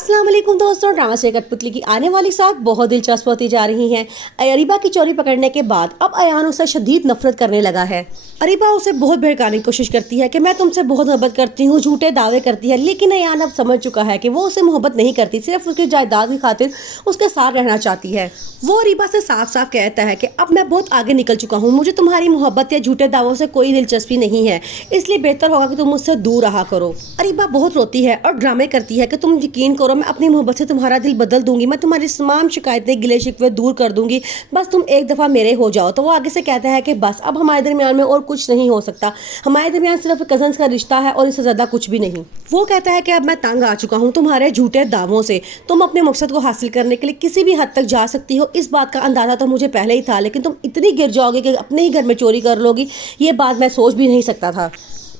अस्सलाम वालेकुम दोस्तों, ड्रामा से कठपुतली की आने वाली साथ बहुत दिलचस्प होती जा रही हैं। अरीबा की चोरी पकड़ने के बाद अब अयान उससे शदीद नफरत करने लगा है। अरीबा उसे बहुत भड़काने की कोशिश करती है कि मैं तुमसे बहुत मोहब्बत करती हूँ, झूठे दावे करती है, लेकिन अयान अब समझ चुका है कि वो उसे मोहब्बत नहीं करती, सिर्फ उसकी जायदाद की खातिर उसके साथ रहना चाहती है। वो अरीबा से साफ साफ कहता है कि अब मैं बहुत आगे निकल चुका हूँ, मुझे तुम्हारी मोहब्बत या झूठे दावों से कोई दिलचस्पी नहीं है, इसलिए बेहतर होगा कि तुम मुझसे दूर रहा करो। अरीबा बहुत रोती है और ड्रामे करती है कि तुम यकीन करो, मैं अपनी मोहब्बत से तुम्हारा दिल बदल दूंगी, मैं तुम्हारी तमाम शिकायतें गिले शिकवे दूर कर दूंगी, बस तुम एक दफ़ा मेरे हो जाओ। तो वो आगे से कहता है कि बस अब हमारे दरमियान में और कुछ नहीं हो सकता, हमारे दरमियान सिर्फ कजन्स का रिश्ता है और इससे ज़्यादा कुछ भी नहीं। वो कहता है कि अब मैं तंग आ चुका हूँ तुम्हारे झूठे दावों से, तुम अपने मकसद को हासिल करने के लिए किसी भी हद तक जा सकती हो, इस बात का अंदाज़ा तो मुझे पहले ही था, लेकिन तुम इतनी गिर जाओगे कि अपने ही घर में चोरी कर लोगी, ये बात मैं सोच भी नहीं सकता था।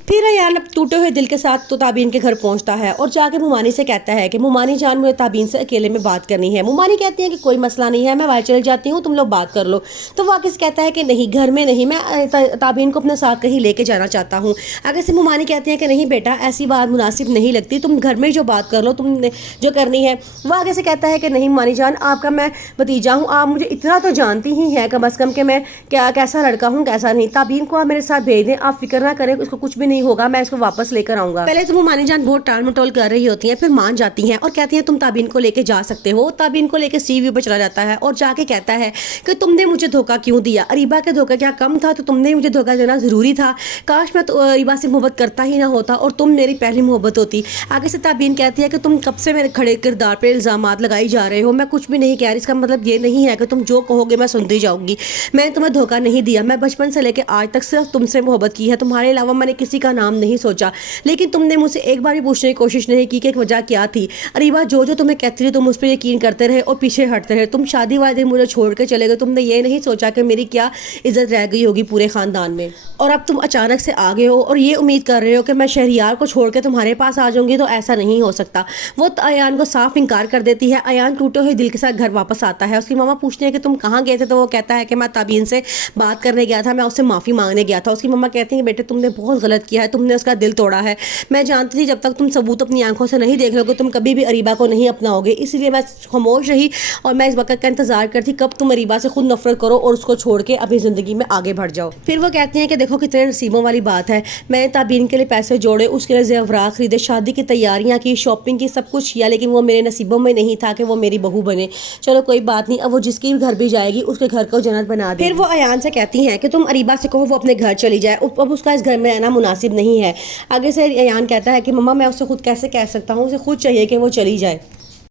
फिर अयान अब टूटे हुए दिल के साथ तो ताबीन के घर पहुंचता है और जाके मुमानी से कहता है कि मुमानी जान, मुझे ताबीन से अकेले में बात करनी है। मुमानी कहती है कि कोई मसला नहीं है, मैं बाहर चले जाती हूँ, तुम लोग बात कर लो। तो वो आगे से कहता है कि नहीं, घर में नहीं, मैं ताबीन को अपने साथ कहीं लेके जाना चाहता हूँ। आगे से मुमानी कहती है कि नहीं बेटा, ऐसी बात मुनासिब नहीं लगती, तुम घर में जो बात कर लो, तुमने जो करनी है। वो आगे से कहता है कि नहीं मुमानी जान, आपका मैं भतीजा हूँ, आप मुझे इतना तो जानती ही हैं कम अज़ कम कि मैं क्या कैसा लड़का हूँ कैसा नहीं। ताबीन को आप मेरे साथ भेज दें, आप फिक्र ना करें, उसको कुछ भी नहीं होगा, मैं इसको वापस लेकर आऊंगा। पहले तो मुमानी जान बहुत टाल मटोल कर रही होती हैं, फिर मान जाती हैं और कहती हैं तुम ताबीन को लेके जा सकते हो। ताबीन को लेके सीवी पर चला जाता है और जाके कहता है कि तुमने मुझे धोखा क्यों दिया, अरीबा के धोखा क्या कम था, तो तुमने मुझे धोखा देना जरूरी था, काश मैं तो अरीबा से मोहब्बत करता ही ना होता और तुम मेरी पहली मोहब्बत होती। आगे से ताबीन कहती है कि तुम कब से मेरे खड़े किरदार पर इल्जामात लगाई जा रहे हो, मैं कुछ भी नहीं कह रही, इसका मतलब ये नहीं है कि तुम जो कहोगे मैं सुनती जाऊंगी। मैंने तुम्हें धोखा नहीं दिया, मैं बचपन से लेकर आज तक सिर्फ तुमसे मोहब्बत की है, तुम्हारे अलावा मैंने किसी का नाम नहीं सोचा, लेकिन तुमने मुझसे एक बार भी पूछने की कोशिश नहीं की कि वजह क्या थी। अरीबा जो जो तुम्हें कहती थी तुम उस पर यकीन करते रहे और पीछे हटते रहे, तुम शादी वाले दिन मुझे छोड़ के चले गए, तुमने ये नहीं सोचा कि मेरी क्या इज्जत रह गई होगी पूरे खानदान में, और अब तुम अचानक से आ गए हो और ये उम्मीद कर रहे हो कि मैं शहरियार को छोड़ के तुम्हारे पास आ जाऊंगी, तो ऐसा नहीं हो सकता। वो अयान को साफ इनकार कर देती है। अयान टूटे हुए दिल के साथ घर वापस आता है। उसकी मामा पूछते हैं कि तुम कहाँ गए थे, तो वो कहता है कि मैं ताबीन से बात करने गया था, मैं उससे माफ़ी मांगने गया था। उसकी मम्मा कहती हैं बेटे तुमने बहुत गलत किया है, तुमने उसका दिल तोड़ा है, मैं जानती थी जब तक तुम सबूत अपनी आंखों से नहीं देख लोगे तुम कभी भी अरीबा को नहीं अपनाओगे, इसलिए मैं खामोश रही और मैं इस वक्त का इंतजार करती कब तुम अरीबा से खुद नफरत करो और उसको छोड़ के अपनी ज़िंदगी में आगे बढ़ जाओ। फिर वो कहती हैं कि देखो कितने नसीबों वाली बात है, मैंने ताबीन के लिए पैसे जोड़े, उसके लिए ज़ेवरात खरीदे, शादी की तैयारियां की, शॉपिंग की, सब कुछ किया, लेकिन वो मेरे नसीबों में नहीं था कि वो मेरी बहू बने। चलो कोई बात नहीं, अब वो जिसकी घर भी जाएगी उसके घर को जन्नत बना दे। फिर वो अयान से कहती हैं कि तुम अरीबा से कहो वो अपने घर चली जाए, अब उसका इस घर में रहना मुनासिब नहीं है। आगे से अयान कहता है कि मम्मा मैं उससे खुद कैसे कह सकता हूँ, उसे खुद चाहिए कि वो चली जाए।